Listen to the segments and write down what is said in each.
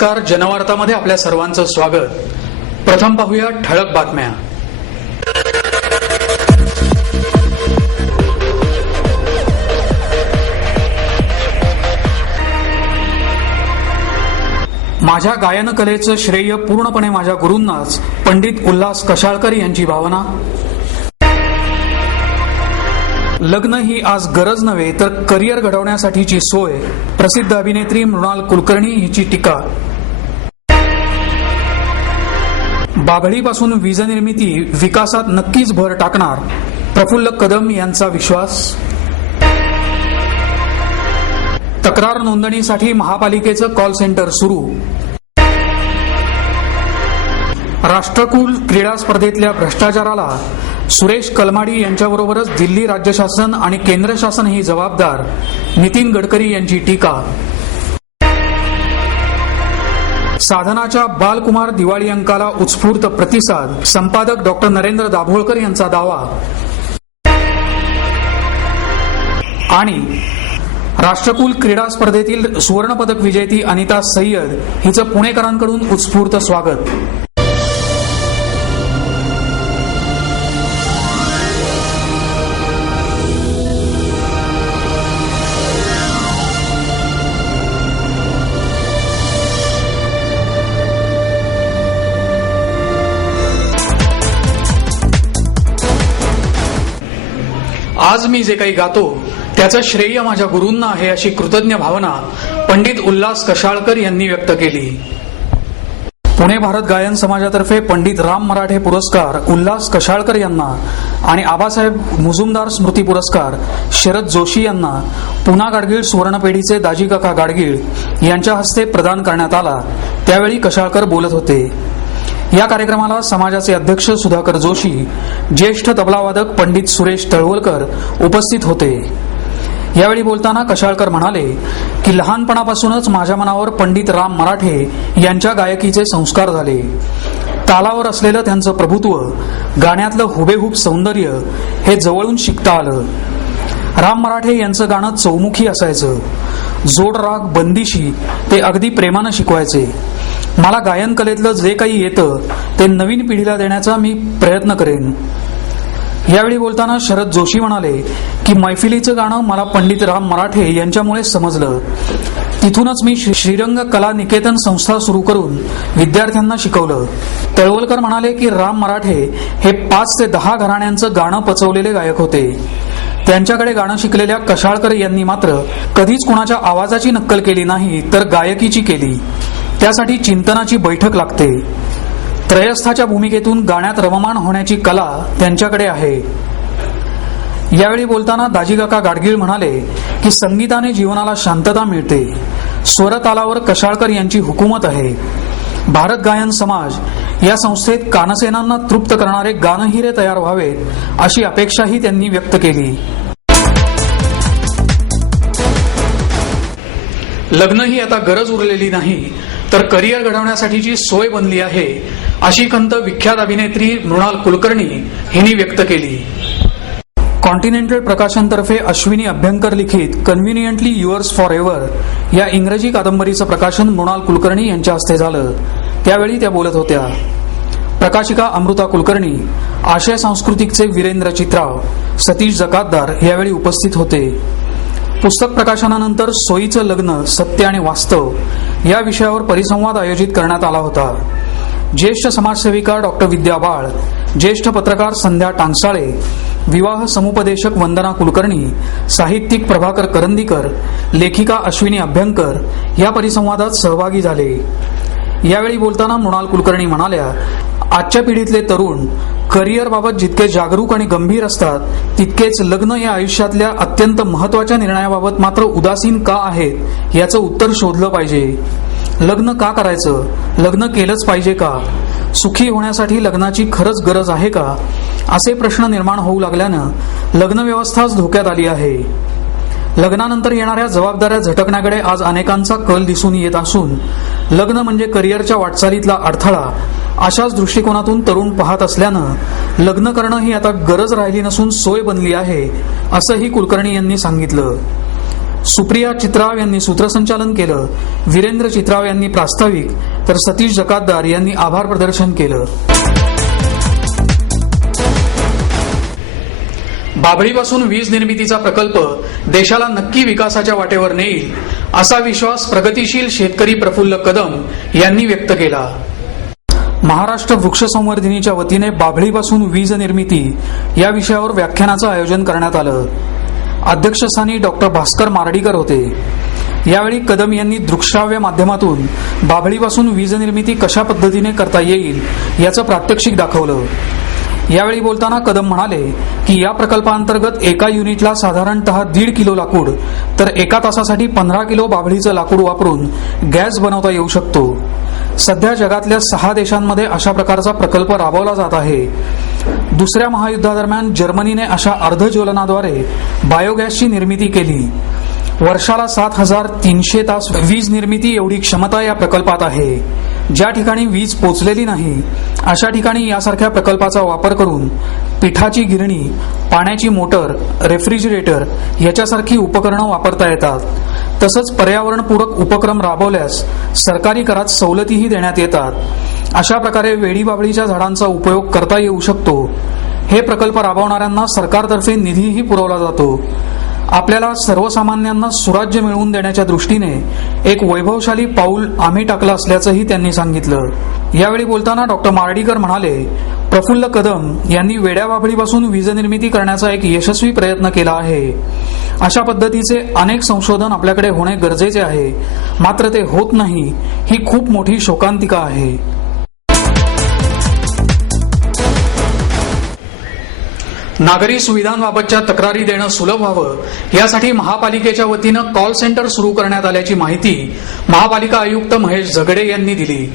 नमस्कार. जनवार्तामध्ये आपल्या सर्वांचं स्वागत. प्रथम पाहूया ठळक बातम्या. माझ्या गायन कलेचं श्रेय पूर्णपणे माझ्या गुरूंनाच, पंडित उल्हास कशाळकर यांची भावना. लग्न ही आज गरज नव्हे तर करिअर घडवण्यासाठीची सोय, प्रसिद्ध अभिनेत्री मृणाल कुलकर्णी हिची टीका. बाभळीपासून वीज निर्मिती विकासात नक्कीच भर टाकणार, प्रफुल्ल कदम यांचा विश्वास. तक्रार नोंदणीसाठी महापालिकेचं कॉल सेंटर सुरू. राष्ट्रकुल क्रीडा स्पर्धेतल्या भ्रष्टाचाराला सुरेश कलमाडी यांच्याबरोबरच दिल्ली राज्य शासन आणि केंद्र शासनही जबाबदार, नितीन गडकरी यांची टीका. साधनाच्या बालकुमार दिवाळी अंकाला उत्स्फूर्त प्रतिसाद, संपादक डॉक्टर नरेंद्र दाभोळकर यांचा दावा. आणि राष्ट्रकुल क्रीडा स्पर्धेतील सुवर्णपदक विजेती अनिता सय्यद हिचं पुणेकरांकडून उत्स्फूर्त स्वागत. आज मी जे काही गातो त्याचं श्रेय माझ्या गुरूंना आहे, अशी कृतज्ञ भावना पंडित उल्हास कशाळकर यांनी व्यक्त केली. पुणे भारत गायन समाजातर्फे पंडित राम मराठे पुरस्कार उल्हास कशाळकर यांना आणि आबासाहेब मुजुमदार स्मृती पुरस्कार शरद जोशी यांना पुना गाडगीळ सुवर्णपेढीचे दाजीकाका गाडगीळ यांच्या हस्ते प्रदान करण्यात आला. त्यावेळी कशाळकर बोलत होते. या कार्यक्रमाला समाजाचे अध्यक्ष सुधाकर जोशी, ज्येष्ठ तबलावादक पंडित सुरेश तळवलकर उपस्थित होते. यावेळी बोलताना कशाळकर म्हणाले की लहानपणापासूनच माझ्या मनावर पंडित राम मराठे यांच्या गायकीचे संस्कार झाले. तालावर असलेलं त्यांचं प्रभुत्व, गाण्यातलं हुबेहूब सौंदर्य हे जवळून शिकता आलं. राम मराठे यांचं गाणं चौमुखी असायचं. जोड राग बंदिशी ते अगदी प्रेमानं शिकवायचे. मला गायन कलेतलं जे काही येतं ते नवीन पिढीला देण्याचा मी प्रयत्न करेन. यावेळी बोलताना शरद जोशी म्हणाले की मैफिलीचं गाणं मला पंडित राम मराठे यांच्यामुळे समजलं. तिथूनच मी श्रीरंग कला निकेतन संस्था सुरू करून विद्यार्थ्यांना शिकवलं. तळवलकर म्हणाले की राम मराठे हे 5 ते 10 घराण्यांचं गाणं पचवलेले गायक होते. त्यांच्याकडे गाणं शिकलेल्या कशाळकर यांनी मात्र कधीच कुणाच्या आवाजाची नक्कल केली नाही तर गायकीची केली. त्यासाठी चिंतनाची बैठक लागते. त्रयस्थाच्या भूमिकेतून गाण्यात रममाण होण्याची कला त्यांच्याकडे आहे. यावेळी बोलताना दाजीकाका गाडगीळ म्हणाले की संगीताने जीवनाला शांतता मिळते. स्वरतालावर कशाळकर यांची हुकूमत आहे. भारत गायन समाज या संस्थेत कानसेनांना तृप्त करणारे गानहिरे तयार व्हावेत अशी अपेक्षाही त्यांनी व्यक्त केली. लग्न ही आता गरज उरलेली नाही तर करिअर घडवण्यासाठीची सोय बनली आहे, अशी खंत विख्यात अभिनेत्री मृणाल कुलकर्णी हिने व्यक्त केली. कॉन्टिनेंटल प्रकाशनतर्फे अश्विनी अभ्यंकर लिखित कन्व्हिनियंटली युअर्स फॉर एव्हर या इंग्रजी कादंबरीचं प्रकाशन मृणाल कुलकर्णी यांच्या हस्ते झालं. त्यावेळी त्या बोलत होत्या. प्रकाशिका अमृता कुलकर्णी, आशय सांस्कृतिकचे वीरेंद्र चित्राव, सतीश जकातदार यावेळी उपस्थित होते. पुस्तक प्रकाशनानंतर सोयीचं लग्न, सत्य आणि वास्तव या विषयावर परिसंवाद आयोजित करण्यात आला होता. ज्येष्ठ समाजसेविका डॉक्टर विद्या बाळ, ज्येष्ठ पत्रकार संध्या टांगसाळे, विवाह समुपदेशक वंदना कुलकर्णी, साहित्यिक प्रभाकर करंदीकर, लेखिका अश्विनी अभ्यंकर या परिसंवादात सहभागी झाले. यावेळी बोलताना मृणाल कुलकर्णी म्हणाल्या, आजच्या पिढीतले तरुण करिअरबाबत जितके जागरूक आणि गंभीर असतात तितकेच लग्न या आयुष्यातल्या अत्यंत महत्वाच्या निर्णयाबाबत मात्र उदासीन का आहेत याचं उत्तर शोधलं पाहिजे. लग्न का करायचं? लग्न केलंच पाहिजे का? सुखी होण्यासाठी लग्नाची खरंच गरज आहे का? असे प्रश्न निर्माण होऊ लागल्यानं लग्न व्यवस्थाच धोक्यात आली आहे. लग्नानंतर येणाऱ्या जबाबदाऱ्या झटकण्याकडे आज अनेकांचा कल दिसून येत असून लग्न म्हणजे करिअरच्या वाटचालीतला अडथळा अशाच दृष्टिकोनातून तरुण पाहत असल्यानं लग्न करणं ही आता गरज राहिली नसून सोय बनली आहे, असंही कुलकर्णी यांनी सांगितलं. सुप्रिया चित्राव यांनी सूत्रसंचालन केलं, वीरेंद्र चित्राव यांनी प्रास्ताविक, तर सतीश जकातदार यांनी आभार प्रदर्शन केलं. बाभळीपासून वीज निर्मितीचा प्रकल्प देशाला नक्की विकासाच्या वाटेवर नेईल असा विश्वास प्रगतिशील शेतकरी प्रफुल्ल कदम यांनी व्यक्त केला. महाराष्ट्र वृक्ष संवर्धिनीच्या वतीने बाभळीपासून वीज निर्मिती या विषयावर व्याख्यानाचं आयोजन करण्यात आलं. अध्यक्षस्थानी डॉक्टर भास्कर मार्डीकर होते. यावेळी कदम यांनी दृकश्राव्य माध्यमातून बाभळीपासून वीज निर्मिती कशा पद्धतीने करता येईल याचं प्रात्यक्षिक दाखवलं. यावेळी बोलताना कदम म्हणाले की या प्रकल्पाअंतर्गत एका युनिटला साधारणतः 1.5 किलो लाकूड तर एका तासासाठी 15 किलो बाभळीचं लाकूड वापरून गॅस बनवता येऊ शकतो. सध्या जगातल्या 6 देशांमध्ये अशा प्रकारचा प्रकल्प राबवला जात आहे. दुसऱ्या महायुद्धादरम्यान जर्मनीने अशा अर्धज्वलनाद्वारे बायोगॅसची निर्मिती केली. वर्षाला 7,300 तास वीज निर्मिती एवढी क्षमता या प्रकल्पात आहे. ज्या ठिकाणी वीज पोचलेली नाही अशा ठिकाणी यासारख्या प्रकल्पाचा वापर करून पिठाची गिरणी, पाण्याची मोटर, रेफ्रिजरेटर याच्यासारखी उपकरणं वापरता येतात. तसंच पर्यावरणपूरक उपक्रम राबवल्यास सरकारी करात सवलतीही देण्यात येतात. अशा प्रकारे वेडीबाभळीच्या झाडांचा उपयोग करता येऊ शकतो. हे प्रकल्प राबवणाऱ्यांना सरकारतर्फे निधीही पुरवला जातो. आपल्याला सर्वसामान्यांना सुराज्य मिळवून देण्याच्या दृष्टीने एक वैभवशाली पाऊल आम्ही टाकलं असल्याचंही त्यांनी सांगितलं. यावेळी बोलताना डॉक्टर मार्डीकर म्हणाले, प्रफुल्ल कदम यांनी वेड्या बाभळीपासून वीज निर्मिती करण्याचा एक यशस्वी प्रयत्न केला आहे. अशा पद्धतीचे अनेक संशोधन आपल्याकडे होणे गरजेचे आहे, मात्र ते होत नाही ही खूप मोठी शोकांतिका आहे. नागरी सुविधांबाबतच्या तक्रारी देणं सुलभ व्हावं यासाठी महापालिकेच्या वतीनं कॉल सेंटर सुरू करण्यात आल्याची माहिती महापालिका आयुक्त महेश झगडे यांनी दिली.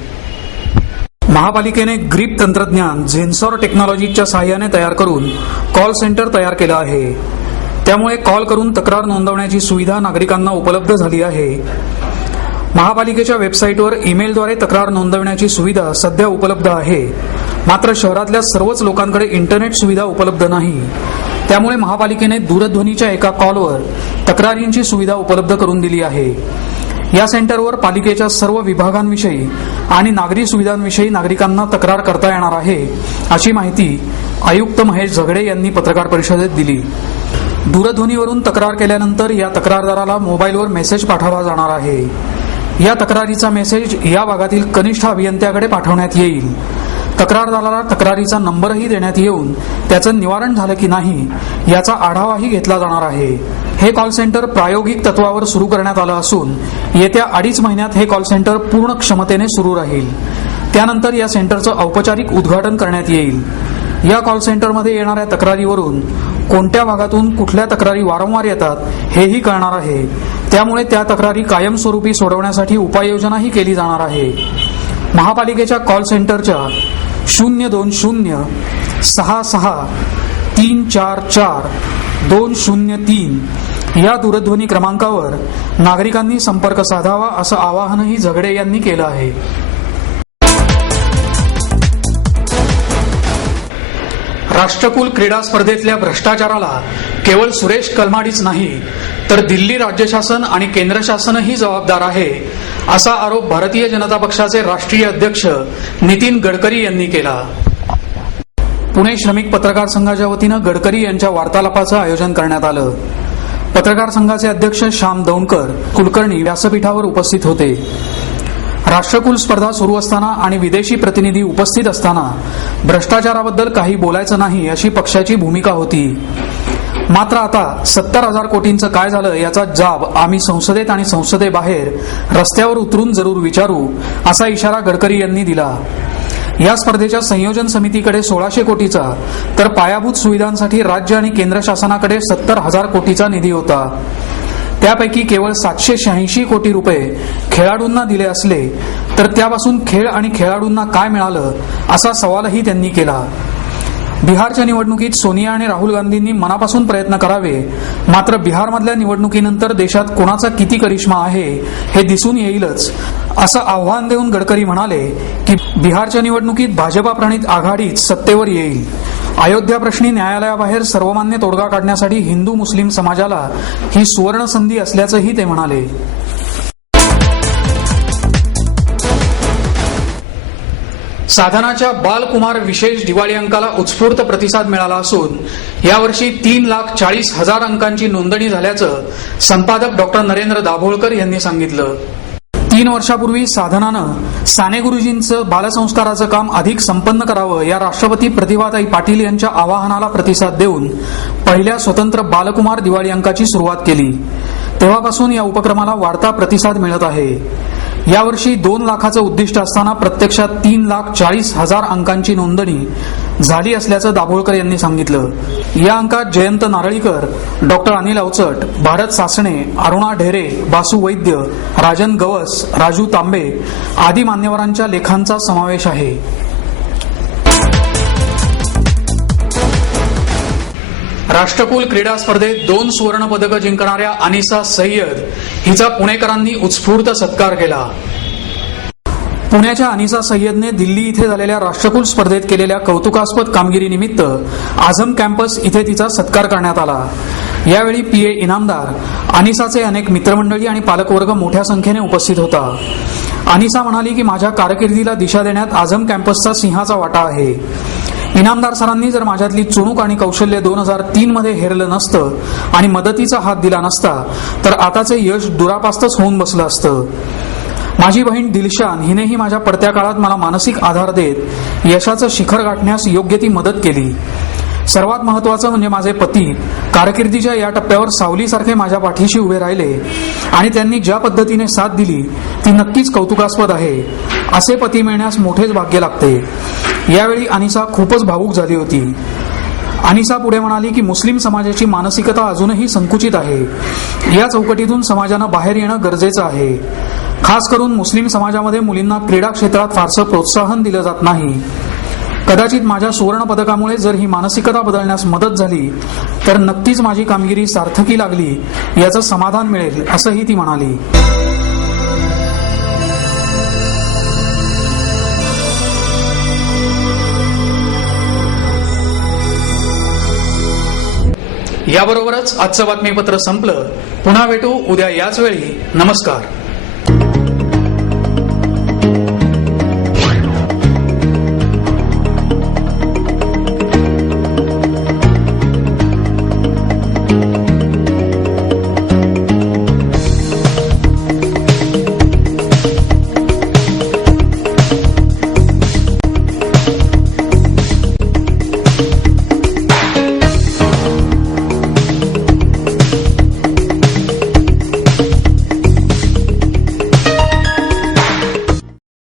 महापालिकेने ग्रीप तंत्रज्ञान झेन्सॉर टेक्नॉलॉजीच्या सहाय्याने तयार करून कॉल सेंटर तयार केलं आहे. त्यामुळे कॉल करून तक्रार नोंदवण्याची सुविधा नागरिकांना उपलब्ध झाली आहे. महापालिकेच्या वेबसाईटवर ईमेलद्वारे तक्रार नोंदवण्याची सुविधा सध्या उपलब्ध आहे. मात्र शहरातल्या सर्वच लोकांकडे इंटरनेट सुविधा उपलब्ध नाही. त्यामुळे महापालिकेने दूरध्वनीच्या एका कॉलवर तक्रारींची सुविधा उपलब्ध करून दिली आहे. या सेंटरवर पालिकेच्या सर्व विभागांविषयी आणि नागरी सुविधांविषयी नागरिकांना तक्रार करता येणार आहे, अशी माहिती आयुक्त महेश झगडे यांनी पत्रकार परिषदेत दिली. दूरध्वनीवरून तक्रार केल्यानंतर या तक्रारदाराला मोबाईलवर मेसेज पाठवला जाणार आहे. या तक्रारीचा मेसेज या भागातील कनिष्ठ अभियंत्याकडे पाठवण्यात येईल. तक्रारदाराला तक्रारीचा नंबरही देण्यात येऊन त्याचं निवारण झालं की नाही याचा आढावाही घेतला जाणार आहे. हे कॉल सेंटर प्रायोगिक तत्वावर सुरू करण्यात आलं असून येत्या 2.5 महिन्यात हे कॉल सेंटर पूर्ण क्षमतेने सुरू राहील. त्यानंतर या सेंटरचं औपचारिक उद्घाटन करण्यात येईल. या कॉल सेंटरमध्ये येणाऱ्या तक्रारीवरून कोणत्या भागातून कुठल्या तक्रारी वारंवार येतात हेही कळणार आहे. त्यामुळे त्या तक्रारी कायमस्वरूपी सोडवण्यासाठी उपाययोजनाही केली जाणार आहे. महापालिकेच्या कॉल सेंटरच्या 02066344203 या दूरध्वनी क्रमांकावर नागरिकांनी संपर्क साधावा असं आवाहनही झगडे यांनी केलं आहे. राष्ट्रकुल क्रीडा स्पर्धेतल्या भ्रष्टाचाराला केवळ सुरेश कलमाडीच नाही तर दिल्ली राज्य शासन आणि केंद्र शासनही जबाबदार आहे, असा आरोप भारतीय जनता पक्षाचे राष्ट्रीय अध्यक्ष नितीन गडकरी यांनी केला. पुणे श्रमिक पत्रकार संघाच्या वतीनं गडकरी यांच्या वार्तालापाचं आयोजन करण्यात आलं. पत्रकार संघाचे अध्यक्ष श्याम दौंडकर कुलकर्णी व्यासपीठावर उपस्थित होते. राष्ट्रकुल स्पर्धा सुरू असताना आणि विदेशी प्रतिनिधी उपस्थित असताना भ्रष्टाचाराबद्दल काही बोलायचं नाही अशी पक्षाची भूमिका होती. मात्र आता 70,000 कोटींचं काय झालं याचा जाब आम्ही संसदेत आणि संसदेबाहेर रस्त्यावर उतरून जरूर विचारू, असा इशारा गडकरी यांनी दिला. या स्पर्धेच्या संयोजन समितीकडे 1,600 कोटीचा तर पायाभूत सुविधांसाठी राज्य आणि केंद्र शासनाकडे 70,000 कोटीचा निधी होता. त्यापैकी केवळ 786 कोटी रुपये खेळाडूंना दिले असले तर त्यापासून खेळ आणि खेळाडूंना काय मिळालं असा सवालही त्यांनी केला. बिहारच्या निवडणुकीत सोनिया आणि राहुल गांधींनी मनापासून प्रयत्न करावे, मात्र बिहारमधल्या निवडणुकीनंतर देशात कोणाचा किती करिश्मा आहे हे दिसून येईलच, असं आव्हान देऊन गडकरी म्हणाले की बिहारच्या निवडणुकीत भाजपा प्रणित आघाडीच सत्तेवर येईल. अयोध्या प्रश्नी न्यायालयाबाहेर सर्वमान्य तोडगा काढण्यासाठी हिंदू मुस्लिम समाजाला ही सुवर्ण संधी असल्याचंही ते म्हणाले. साधनाच्या बालकुमार विशेष दिवाळी अंकाला उत्स्फूर्त प्रतिसाद मिळाला असून यावर्षी 3,40,000 अंकांची नोंदणी झाल्याचं संपादक डॉक्टर नरेंद्र दाभोळकर यांनी सांगितलं. 3 वर्षापूर्वी साधनानं साने गुरुजींचं बालसंस्काराचं काम अधिक संपन्न करावं या राष्ट्रपती प्रतिभाताई पाटील यांच्या आवाहनाला प्रतिसाद देऊन पहिल्या स्वतंत्र बालकुमार दिवाळी अंकाची सुरुवात केली. तेव्हापासून या उपक्रमाला वाढता प्रतिसाद मिळत आहे. यावर्षी 2 लाखाचं उद्दिष्ट असताना प्रत्यक्षात 3,40,000 अंकांची नोंदणी झाली असल्याचं दाभोळकर यांनी सांगितलं. या अंकात जयंत नारळीकर, डॉक्टर अनिल अवचट, भारत सासणे, अरुणा ढेरे, बासू वैद्य, राजन गवस, राजू तांबे आदी मान्यवरांच्या लेखांचा समावेश आहे. राष्ट्रकुल क्रीडा स्पर्धेत 2 सुवर्ण पदकं जिंकणाऱ्या अनिसा सय्यद हिचा पुणेकरांनी उत्स्फूर्त सत्कार केला. पुण्याच्या अनिसा सय्यदने दिल्ली इथे झालेल्या राष्ट्रकुल स्पर्धेत केलेल्या कौतुकास्पद कामगिरीनिमित्त आझम कॅम्पस इथे तिचा सत्कार करण्यात आला. यावेळी पीए इनामदार, अनिसाचे अनेक मित्रमंडळी आणि पालकवर्ग मोठ्या संख्येने उपस्थित होता. अनिसा म्हणाली की माझ्या कारकिर्दीला दिशा देण्यात आझम कॅम्पसचा सिंहाचा वाटा आहे. इनामदार सरांनी जर माझ्यातली चुणूक आणि कौशल्य 2003 मध्ये हेरलं नसतं आणि मदतीचा हात दिला नसता तर आताचे यश दुरापास्तच होऊन बसलं असतं. माझी बहीण दिलशान हिनेही माझ्या पडत्या काळात मला मानसिक आधार देत यशाचं शिखर गाठण्यास योग्य ती मदत केली. सर्वात महत्वाचं म्हणजे माझे पती कारकिर्दीच्या या टप्प्यावर सावलीसारखे माझ्या पाठीशी उभे राहिले आणि त्यांनी ज्या पद्धतीने साथ दिली ती नक्कीच कौतुकास्पद आहे. असे पती मिळण्यास मोठेच भाग्य लागते. यावेळी अनिसा खूपच भावूक झाली होती. अनिसा पुढे म्हणाली की मुस्लिम समाजाची मानसिकता अजूनही संकुचित आहे. या चौकटीतून समाजानं बाहेर येणं गरजेचं आहे. खास करून मुस्लिम समाजामध्ये मुलींना क्रीडा क्षेत्रात फारसं प्रोत्साहन दिलं जात नाही. कदाचित माझ्या सुवर्ण पदकामुळे जर ही मानसिकता बदलण्यास मदत झाली तर नक्कीच माझी कामगिरी सार्थकी लागली याचं समाधान मिळेल असंही ती म्हणाली. याबरोबरच आजचं बातमीपत्र संपलं. पुन्हा भेटू उद्या याच वेळी. नमस्कार.